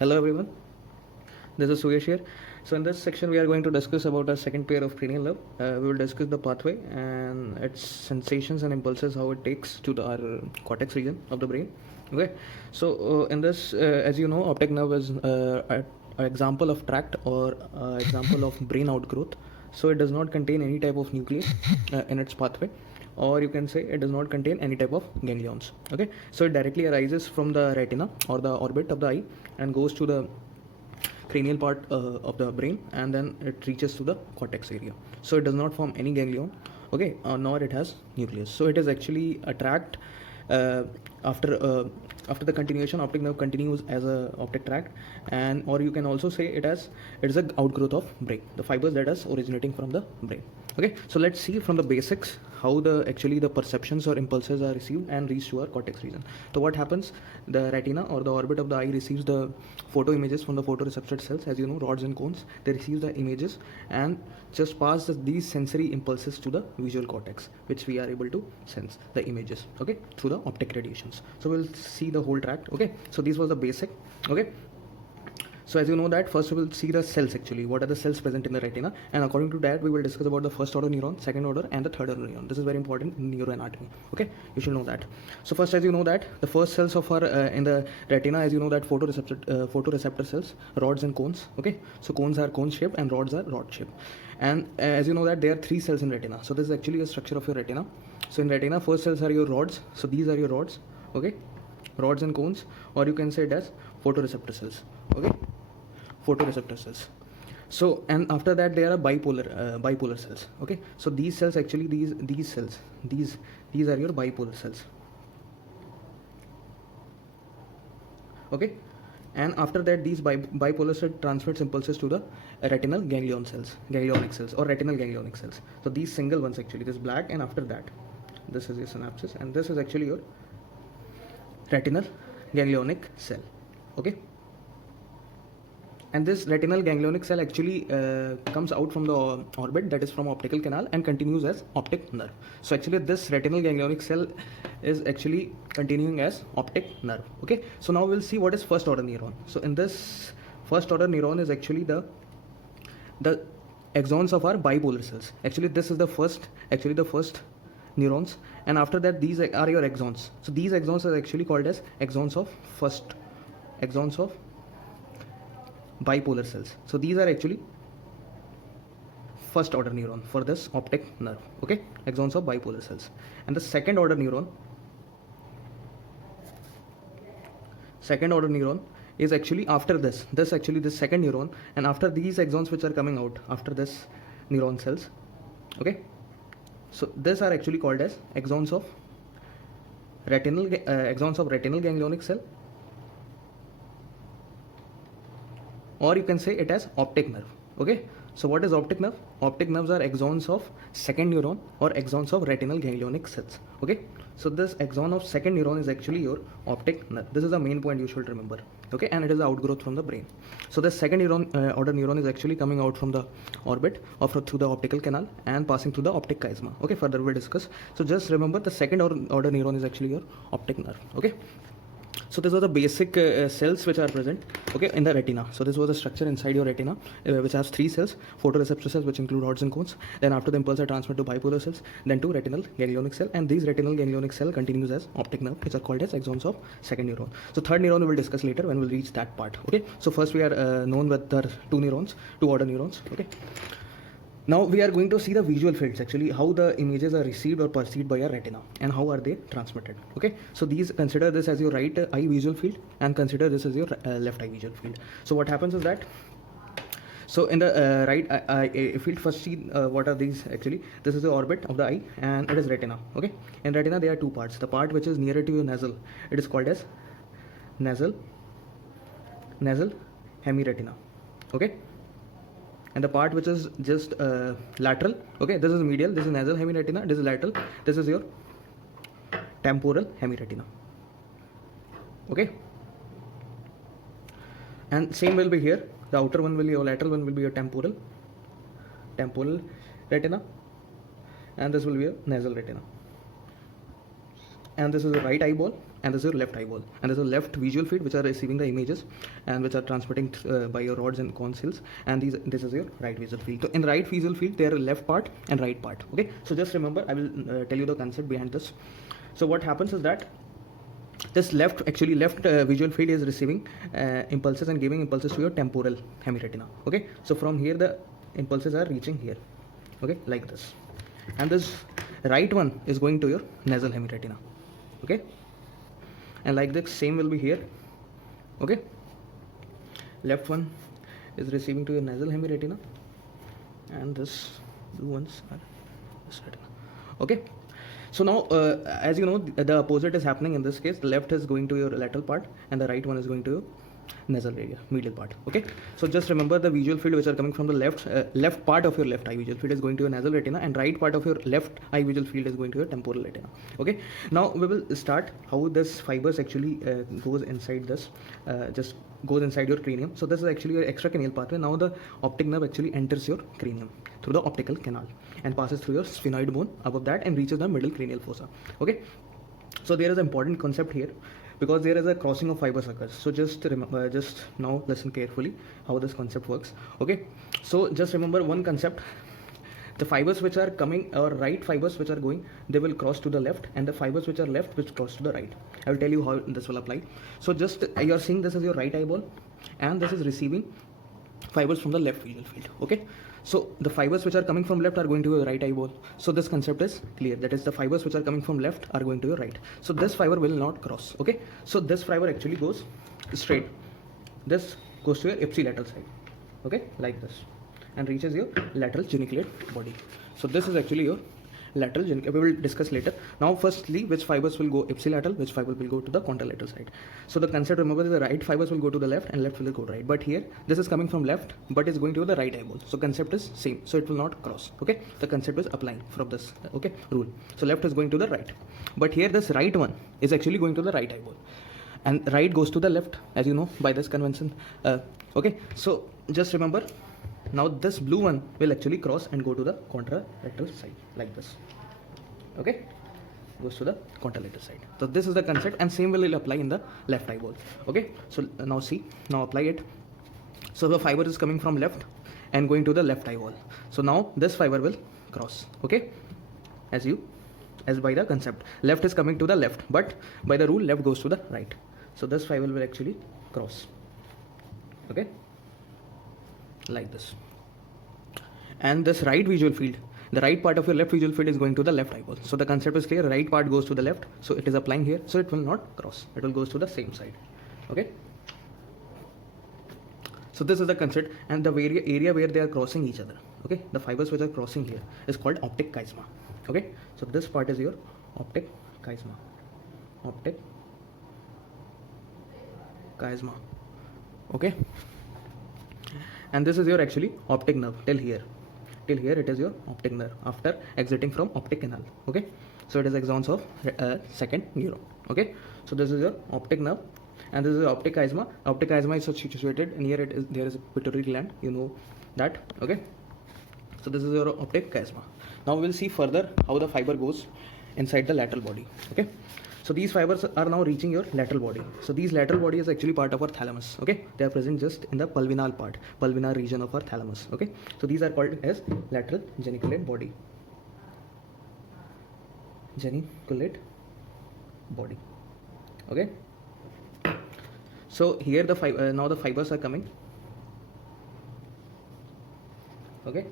Hello everyone, this is Suyesh here. So in this section we are going to discuss about our second pair of cranial nerve. We will discuss the pathway and its sensations and impulses, how it takes to our cortex region of the brain. Okay, so in this, as you know, optic nerve is an example of tract or example of brain outgrowth. So it does not contain any type of nucleus in its pathway, or you can say it does not contain any type of ganglions. Okay, so it directly arises from the retina or the orbit of the eye and goes to the cranial part of the brain, and then it reaches to the cortex area. So it does not form any ganglion, okay, nor it has nucleus. So it is actually a tract. uh, after uh, After the continuation, optic nerve continues as a optic tract, and or you can also say it as it is a outgrowth of brain, the fibers that is originating from the brain. Okay, so let's see from the basics how the actually the perceptions or impulses are received and reach to our cortex region. So what happens, the retina or the orbit of the eye receives the photo images from the photoreceptor cells, as you know, rods and cones. They receive the images and just pass these sensory impulses to the visual cortex, which we are able to sense the images, okay, through the optic radiations. So we'll see the whole tract. Okay, so this was the basic. Okay, so as you know that first we will see the cells, actually what are the cells present in the retina, and according to that we will discuss about the first order neuron, second order, and the third order neuron. This is very important in neuroanatomy. Okay, you should know that. So first, as you know that the first cells of our in the retina, as you know that photoreceptor cells, rods and cones. Okay, so cones are cone shaped and rods are rod shaped, and as you know that there are three cells in retina. So this is actually a structure of your retina. So in retina, first cells are your rods. So these are your rods. Okay, rods and cones, or you can say it as photoreceptor cells. Okay, photoreceptor cells. So and after that there are bipolar cells. Okay, so these cells, actually these cells, these are your bipolar cells. Okay, and after that these bipolar cell transmits impulses to the retinal ganglionic cells or retinal ganglionic cells. So these single ones, actually this black, and after that this is your synapses, and this is actually your retinal ganglionic cell. Okay, and this retinal ganglionic cell actually comes out from the orbit, that is from optical canal, and continues as optic nerve. So actually this retinal ganglionic cell is actually continuing as optic nerve. Okay, so now we'll see what is first order neuron. So in this first order neuron is actually the axons of our bipolar cells. Actually this is the first neurons, and after that these are your axons. So these axons are actually called as axons of bipolar cells. So these are actually first order neuron for this optic nerve. Okay, axons of bipolar cells. And the second order neuron is actually after this second neuron, and after these axons which are coming out after this neuron cells. Okay, so these are actually called as axons of retinal ganglionic cell, or you can say it as optic nerve. Okay, so what is optic nerve? Optic nerves are axons of second neuron or axons of retinal ganglionic cells. Okay, so this axon of second neuron is actually your optic nerve. This is the main point you should remember. Okay, and it is the outgrowth from the brain. So the second order neuron is actually coming out from the orbit or through the optical canal and passing through the optic chiasma. Okay, further we'll discuss. So just remember the second order neuron is actually your optic nerve. Okay, so these are the basic cells which are present, okay, in the retina. So this was the structure inside your retina, which has three cells: photoreceptor cells, which include rods and cones. Then after the impulse are transmitted to bipolar cells, then to retinal ganglionic cell, and these retinal ganglionic cell continues as optic nerve, which are called as axons of second neuron. So third neuron we will discuss later when we'll reach that part. Okay, so first we are known with the two order neurons. Okay, now we are going to see the visual fields, actually how the images are received or perceived by your retina and how are they transmitted. Okay, so consider this as your right eye visual field, and consider this as your left eye visual field. So what happens is that, so in the right eye field, first see what are these. Actually this is the orbit of the eye and it is retina. Okay, in retina there are two parts. The part which is nearer to your nasal, it is called as nasal hemiretina. Okay, and the part which is just lateral, okay, this is medial, this is nasal hemiretina, this is lateral, this is your temporal hemiretina. Okay, and same will be here. The outer one will be your lateral one will be your temporal retina, and this will be your nasal retina. And this is the right eyeball. and this is your left eyeball, and this is left visual field which are receiving the images and which are transmitting by your rods and cone cells, and this is your right visual field. So in right visual field there are left part and right part. Okay, so just remember, I will tell you the concept behind this. So what happens is that this left visual field is receiving impulses and giving impulses to your temporal hemiretina. Okay, so from here the impulses are reaching here, okay, like this, and this right one is going to your nasal hemiretina. Okay, and like the same will be here. Okay, left one is receiving to your nasal hemiretina, and this blue ones are this retina. Okay, so now as you know, the opposite is happening in this case. The left is going to your lateral part and the right one is going to your nasal area, medial part. Okay, so just remember the visual field which are coming from the left part of your left eye visual field is going to your nasal retina, and right part of your left eye visual field is going to your temporal retina. Okay, now we will start how this fibers actually goes inside this, just goes inside your cranium. So this is actually your extracranial pathway. Now the optic nerve actually enters your cranium through the optical canal and passes through your sphenoid bone above that and reaches the middle cranial fossa. Okay, so there is an important concept here, because there is a crossing of fibers occurs. So just remember, just now listen carefully how this concept works. Okay, so just remember one concept: the fibers which are coming, or right fibers which are going, they will cross to the left, and the fibers which are left which cross to the right. I will tell you how this will apply. So just you are seeing this is your right eyeball, and this is receiving fibers from the left visual field. Okay, so the fibers which are coming from left are going to your right eyeball. So this concept is clear, that is the fibers which are coming from left are going to your right. So this fiber will not cross. Okay, so this fiber actually goes straight, this goes to your ipsilateral side, okay, like this, and reaches your lateral geniculate body. So this is actually your lateral geniculate. We will discuss later. Now firstly, which fibers will go ipsilateral, which fiber will go to the contralateral side. So the concept, remember, the right fibers will go to the left and left will go right, but here this is coming from left but is going to the right eyeball. So concept is same, so it will not cross. Okay, the concept is applying from this, okay, rule. So left is going to the right, but here this right one is actually going to the right eyeball, and right goes to the left, as you know, by this convention. Okay, so just remember, now this blue one will actually cross and go to the contralateral side like this. Okay, goes to the contralateral side. So this is the concept, and same will apply in the left eyeball. Okay, so now see, now apply it. So the fiber is coming from left and going to the left eyeball. So now this fiber will cross. Okay, as by the concept, left is coming to the left, but by the rule left goes to the right. So this fiber will actually cross. Okay, like this, and this right visual field, the right part of your left visual field is going to the left eyeball. So the concept is clear, right part goes to the left, so it is applying here, so it will not cross, it will goes to the same side. Okay, so this is the concept, and the area where they are crossing each other, okay, the fibers which are crossing here is called optic chiasma. Okay, so this part is your optic chiasma, optic chiasma. Okay, and this is your actually optic nerve. Till here it is your optic nerve after exiting from optic canal. Okay, so it is axons of second neuron. Okay, so this is your optic nerve, and this is the optic chiasma. Optic chiasma is situated near it is, there is a pituitary gland, you know that. Okay, so this is your optic chiasma. Now we will see further how the fiber goes inside the lateral body. Okay, so these fibers are now reaching your lateral body. So these lateral body is actually part of our thalamus. Okay, they are present just in the pulvinar region of our thalamus. Okay, so these are called as lateral geniculate body. Okay, so here the now the fibers are coming. Okay,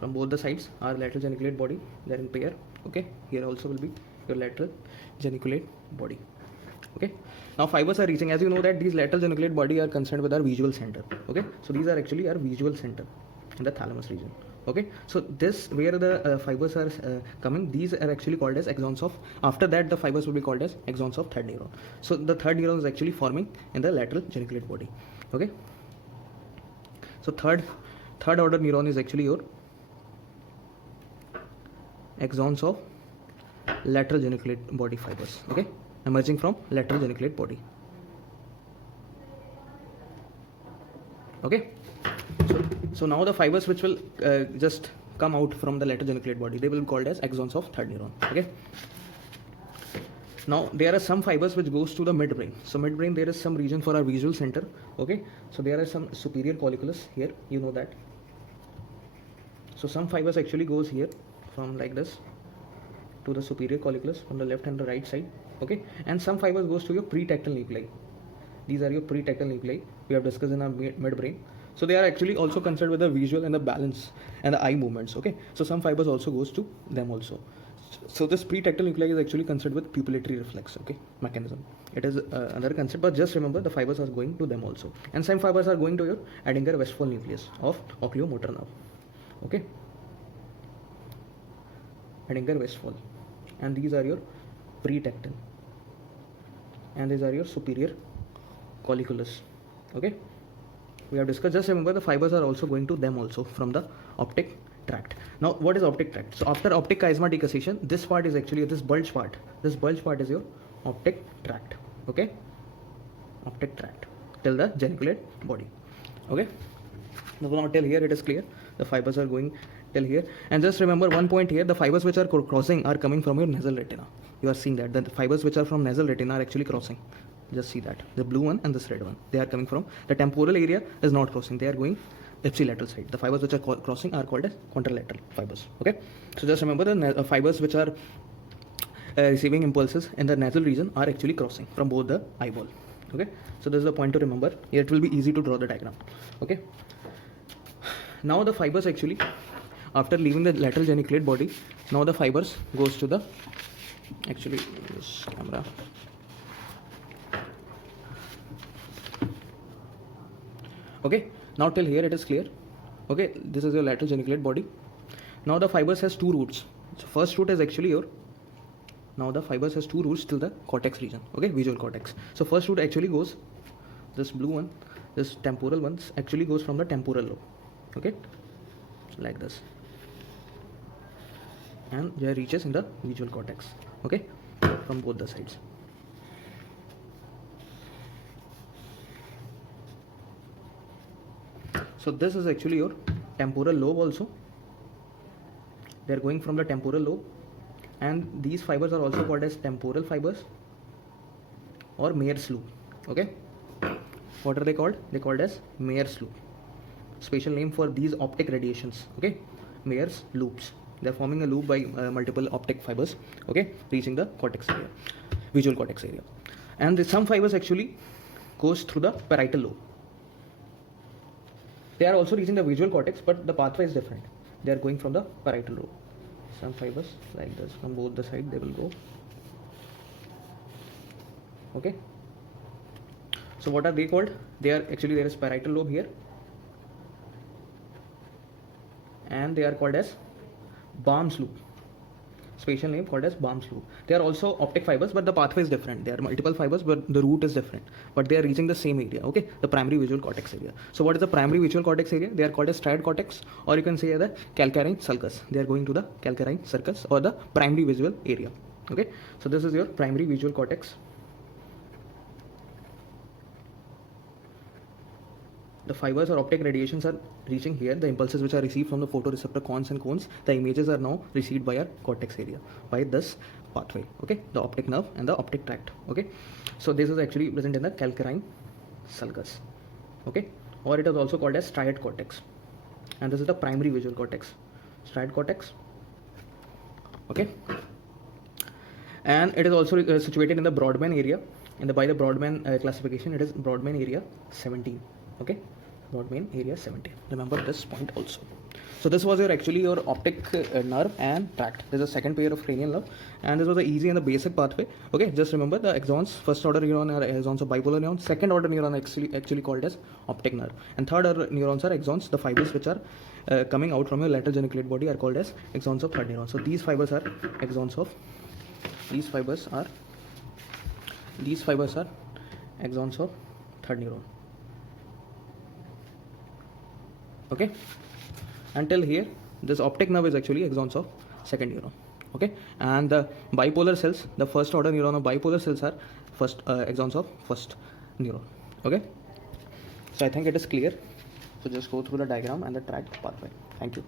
from both the sides are lateral geniculate body, they are in pair. Okay, here also will be your lateral geniculate body. Okay, now fibers are reaching, as you know that these lateral geniculate body are concerned with our visual center. Okay, so these are actually our visual center in the thalamus region. Okay, so this where the fibers are coming, these are actually called as axons of, after that the fibers will be called as axons of third neuron. So the third neuron is actually forming in the lateral geniculate body. Okay, so third order neuron is actually your axons of lateral geniculate body fibers. Okay, emerging from lateral geniculate body. Okay, so now the fibers which will just come out from the lateral geniculate body, they will be called as axons of third neuron. Okay, Now there are some fibers which goes to the midbrain. So midbrain, there is some region for our visual center. Okay, so there are some superior colliculus here, you know that. So some fibers actually goes here from like this to the superior colliculus from the left and the right side. Okay, and some fibers goes to your pretectal nuclei. These are your pretectal nuclei we have discussed in our midbrain. So they are actually also concerned with the visual and the balance and the eye movements. Okay, so some fibers also goes to them also. So this pretectal nuclei is actually concerned with pupillatory reflex, okay, mechanism. It is another concept, but just remember the fibers are going to them also. And some fibers are going to your Edinger-Westphal nucleus of oculomotor nerve, okay, Edinger-Westphal. And these are your pretectal, and these are your superior colliculus, okay. We have discussed, just remember the fibers are also going to them also from the optic tract. Now what is optic tract? So after optic chiasma decussation, this part is actually this bulge part is your optic tract, okay, optic tract till the geniculate body, okay. Now till here it is clear, the fibers are going till here. And just remember one point here, the fibers which are crossing are coming from your nasal retina. You are seeing that the fibers which are from nasal retina are actually crossing. Just see that the blue one and this red one, they are coming from the temporal area, is not crossing, they are going ipsilateral side. The fibers which are crossing are called as contralateral fibers, okay. So just remember the fibers which are receiving impulses in the nasal region are actually crossing from both the eyeball, okay. So this is the point to remember. Here it will be easy to draw the diagram, okay. Now the fibers actually, after leaving the lateral geniculate body, now the fibers goes to the, actually this camera, okay. Now till here it is clear, okay. This is your lateral geniculate body. Now the fibers has two routes. So first route is actually your, now the fibers has two routes till the cortex region, okay, visual cortex. So first route actually goes, this blue one, this temporal ones actually goes from the temporal lobe, okay, like this, and there reaches in the visual cortex, okay, from both the sides. So this is actually your temporal lobe also. They are going from the temporal lobe, and these fibers are also called as temporal fibers or Mayer's loop, okay. What are they called? They called as Mayer's loop. Special name for these optic radiations, okay, Mayer's loops. They are forming a loop by multiple optic fibers, okay, reaching the cortex area, visual cortex area. And some fibers actually goes through the parietal lobe. They are also reaching the visual cortex, but the pathway is different. They are going from the parietal lobe. Some fibers like this from both the sides they will go, okay. So what are they called? They are actually, there is parietal lobe here, and they are called as Baum's loop. Special name called as Baum's loop. They are also optic fibers, but the pathway is different. There are multiple fibers, but the route is different. But they are reaching the same area, okay, the primary visual cortex area. So what is the primary visual cortex area? They are called as striate cortex, or you can say the calcarine sulcus. They are going to the calcarine sulcus or the primary visual area, okay. So this is your primary visual cortex. The fibers or optic radiations are reaching here. The impulses which are received from the photoreceptor cones and cones, the images are now received by our cortex area by this pathway, okay, the optic nerve and the optic tract, okay. So this is actually present in the calcarine sulcus, okay, or it is also called as striate cortex. And this is the primary visual cortex, striate cortex, okay. And it is also situated in the Brodmann area. By the Brodmann classification, it is Brodmann area 17, okay, Brodmann area 17. Remember this point also. So this was your optic nerve and tract. This is the second pair of cranial nerve, and this was the easy and the basic pathway, okay. Just remember the axons. First order neuron are axons of bipolar neuron. Second order neuron are actually called as optic nerve, and third order neurons are axons. The fibers which are coming out from your lateral geniculate body are called as axons of third neuron. So these fibers are axons of, these fibers are axons of third neuron, okay. Until here, this optic nerve is actually axons of second neuron, okay. And the bipolar cells, the first order neuron of bipolar cells are first axons of first neuron, okay. So I think it is clear. So just go through the diagram and the tract pathway. Thank you.